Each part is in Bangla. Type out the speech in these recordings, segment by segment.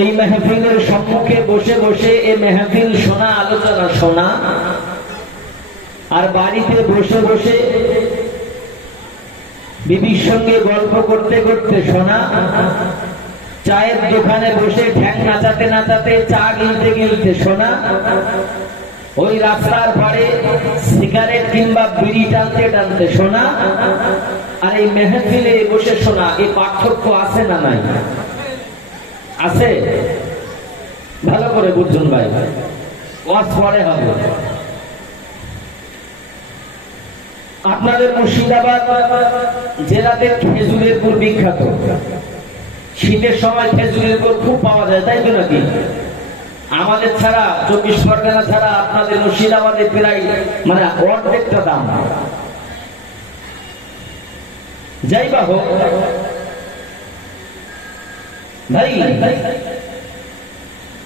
এই মেহফিলের সম্মুখে বসে বসে এই মেহফিল শোনা, আলোচনা শোনা। আর বাড়িতে বসে বসে বিবির সঙ্গে গল্প করতে করতে শোনা। চায়ের দোকানে বসে ঠ্যাং নাচাতে নাচাতে, চা গিলতে গিলতে শোনা। ওই রাস্তার পাড়ে সিগারেট কিংবা বিড়ি টানতে টানতে শোনা। আর এই মেহফিলে বসে শোনা এই পার্থক্য আছে না নাই? আছে? ভালো করে বুঝুন ভাই। ওয়াজ পরে হবে। আপনাদের মুর্শিদাবাদ জেলাতে খেজুরের গুড় বিখ্যাত। শীতের সময় খেজুরের গুড় খুব পাওয়া যায়, তাই তো নাকি? আমাদের ছাড়া, চব্বিশ পরগনা ছাড়া আপনাদের মুর্শিদাবাদে প্রায় মানে অর্ধেকটা দাম। যাই বা হোক ভাই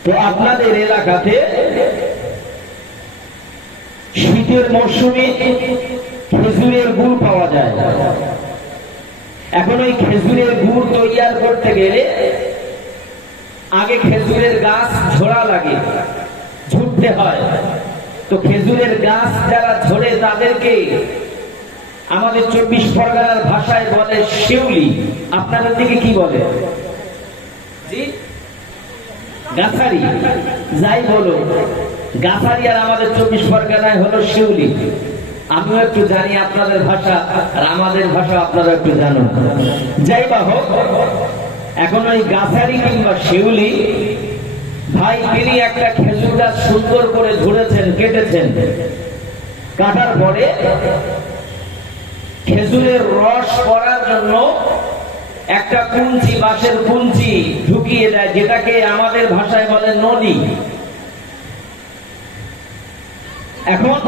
তো আপনাদের এলাকাতে শীতের মরশুমে খেজুরের গুড় পাওয়া যায়। এখন ওই খেজুরের গুড় তৈয়ার করতে গেলে আগে খেজুরের গাছ ঝোড়া লাগে ঝুটতে হয়। তো খেজুরের গাছ যারা ঝরে তাদেরকে আমাদের চব্বিশ পরগনার ভাষায় বলে শিউলি। আপনাদের দিকে কি বলে? গাছারি যাই বলো আর আমাদের চব্বিশ পরগনায় হলো শিউলি। আমিও একটু জানি আপনাদের ভাষা আর আমাদের ভাষা আপনারা একটু জানুন। যাই বা হোক, এখন ওই গাছারি কিংবা শিউলি, ভাই তিনি একটা খেজুর গাছ সুন্দর করে ধরেছেন, কেটেছেন। কাটার পরে খেজুরের রস করার জন্য একটা কুঞ্চি বাঁশের কুঞ্চি ঢুকিয়ে দেয়, যেটাকে আমাদের ভাষায় বলে নদী। এখন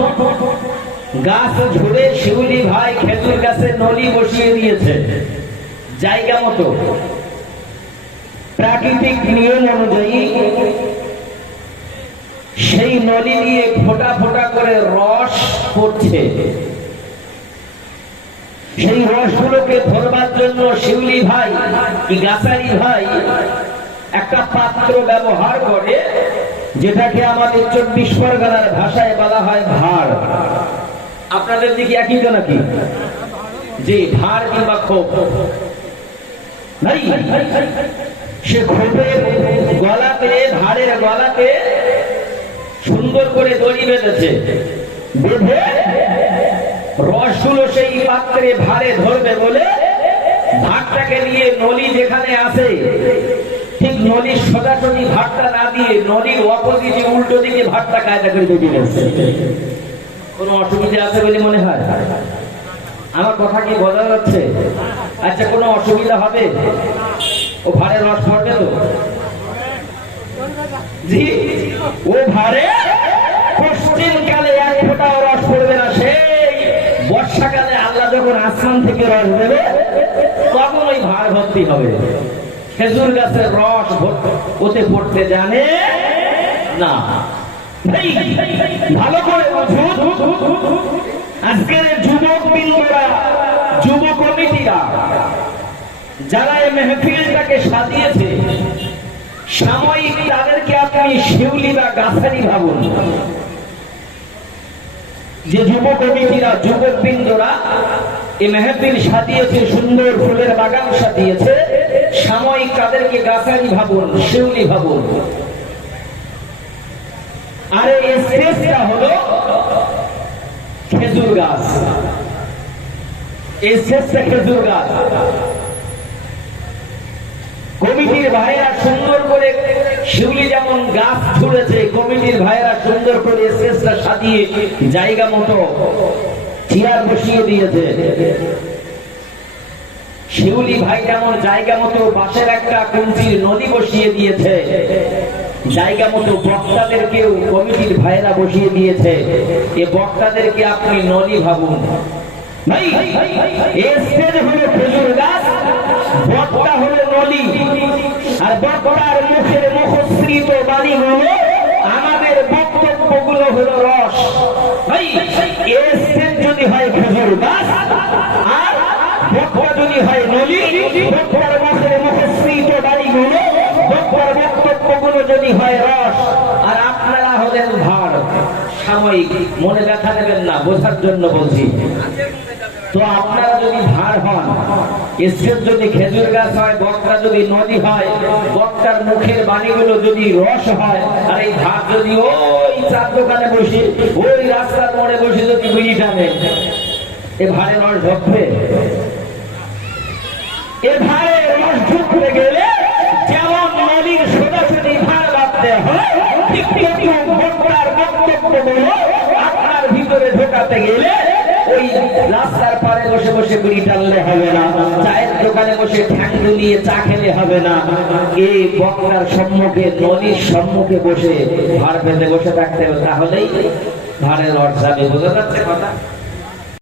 গাছ ঝরে শিউলি ভাই খেজুর গাছের নলি বসিয়ে দিয়েছে, জায়গা মতো। প্রাকৃতিক নিয়ম অনুযায়ী সেই নলি দিয়ে ফোটা ফোটা করে রস পড়ছে। সেই রসগুলোকে ধরবার জন্য শিউলি ভাই কি গাছারি ভাই একটা পাত্র ব্যবহার করে, যেটাকে আমাদের চব্বিশ পরগনার ভাষায় বলা হয় ভাড়। আপনাদের দিকে একই তো নাকি? যে ভাড় কিংবা ভাই সে খোপের গলাতে ভাড়ের গলাতে সুন্দর করে দড়ি বেঁধেছে। বেঁধে রসগুলো সেই পাত্রে ভারে ধরবে বলে ভাতটাকে নিয়ে নলি যেখানে আসে ঠিক নলির ভাতটা না দিয়ে নলির অপোজিটে উল্টো দিকে ভাতটা কায়দা করে কোনো অসুবিধা আছে বলে মনে হয়? আমার কথা কি বোঝা যাচ্ছে? আচ্ছা কোনো অসুবিধা হবে? ও ভারে রস পড়বে তো? জি, ও ভারে পশ্চিমকালে এক ফোঁটাও রস পড়বে না সেই বর্ষাকালে আল্লাহ যখন আসমান থেকে রস দেবে, তখন ওই ভার ভর্তি হবে। খেজুর গাছের রস ওতে পড়তে জানে না। ভালো করে আজকের যুবক বিন্দুরা যুব কমিটিরা, যারা এই মেহফিলটাকে সাজিয়েছে, সাময়িক তাদেরকে আপনি শিউলি বা গাছারি ভাবুন। যে যুব কমিটিরা যুবক বৃন্দরা এই মেহফিল সাজিয়েছে, সুন্দর ফুলের বাগান সাজিয়েছে। সাময়িক তাদেরকে গাছারি ভাবুন, শিউলি ভাবুন। আর এই স্টেজটা হলো খেজুর গাছ। এই স্টেজটা খেজুর গাছ। কমিটির ভাইরা সুন্দর করে শিউলি যেমন গাছ ছুড়েছে কমিটির ভাইরা সুন্দর করে স্টেজটা সাজিয়ে জায়গা মতো চেয়ার বসিয়ে দিয়েছে। শিউলি ভাই যেমন জায়গা মতো পাশের একটা কুঞ্চির নদী বসিয়ে দিয়েছে, জায়গা মতো বক্তাদেরকেও কমিটির ভাইরা বসিয়ে দিয়েছে। এ বক্তাদেরকে আপনি নদী ভাবুন। ভাই স্টেজ হলো খেজুর গাছ বক্তা হলো নদী। আর বক্তার মুখের মুখশ্রিত বাণী হলো আমাদের বক্তব্যগুলো হলো রস। যদি হয় খেজুর গাছ, আর বক্তা যদি হয় নদী, বক্তার মুখের মুখশ্রিত বাণী হলো বক্তার বক্তব্য নদী হয় রস। আর আপনারা হলেন ভাড় সাময়িক, মনে ব্যথা দেবেন না, বোঝার জন্য বলছি। তো আপনারা যদি ভার হন এসের যদি খেজুর গাছ হয় বটটা যদি নদী হয় বটটার মুখের বাণীগুলো যদি রস হয়, আর এই ভাত যদি ওই চার দোকানে বসে, ওই রাস্তার মোড়ে বসে যদি বিড়ি টানে, এ ভারে রস ঢকবে? এ ভারে রস ঢুকতে গেলে যেমন নদীর সোজাসুজি ভার বাঁধতে হয়, ঠিক তেমনি বটটার বক্তব্যগুলো আপনার ভিতরে ঢোকাতে গেলে ওই রাস্তার বসে বসে বিড়ি টানলে হবে না। চায়ের দোকানে বসে ঠ্যাং দুলিয়ে চা খেলে হবে না। এই বকরার সম্মুখে নদীর সম্মুখে বসে ভার বেঁধে বসে থাকতে হবে। তাহলেই ভারের অর্থ যাবে বোঝা যাচ্ছে কথা?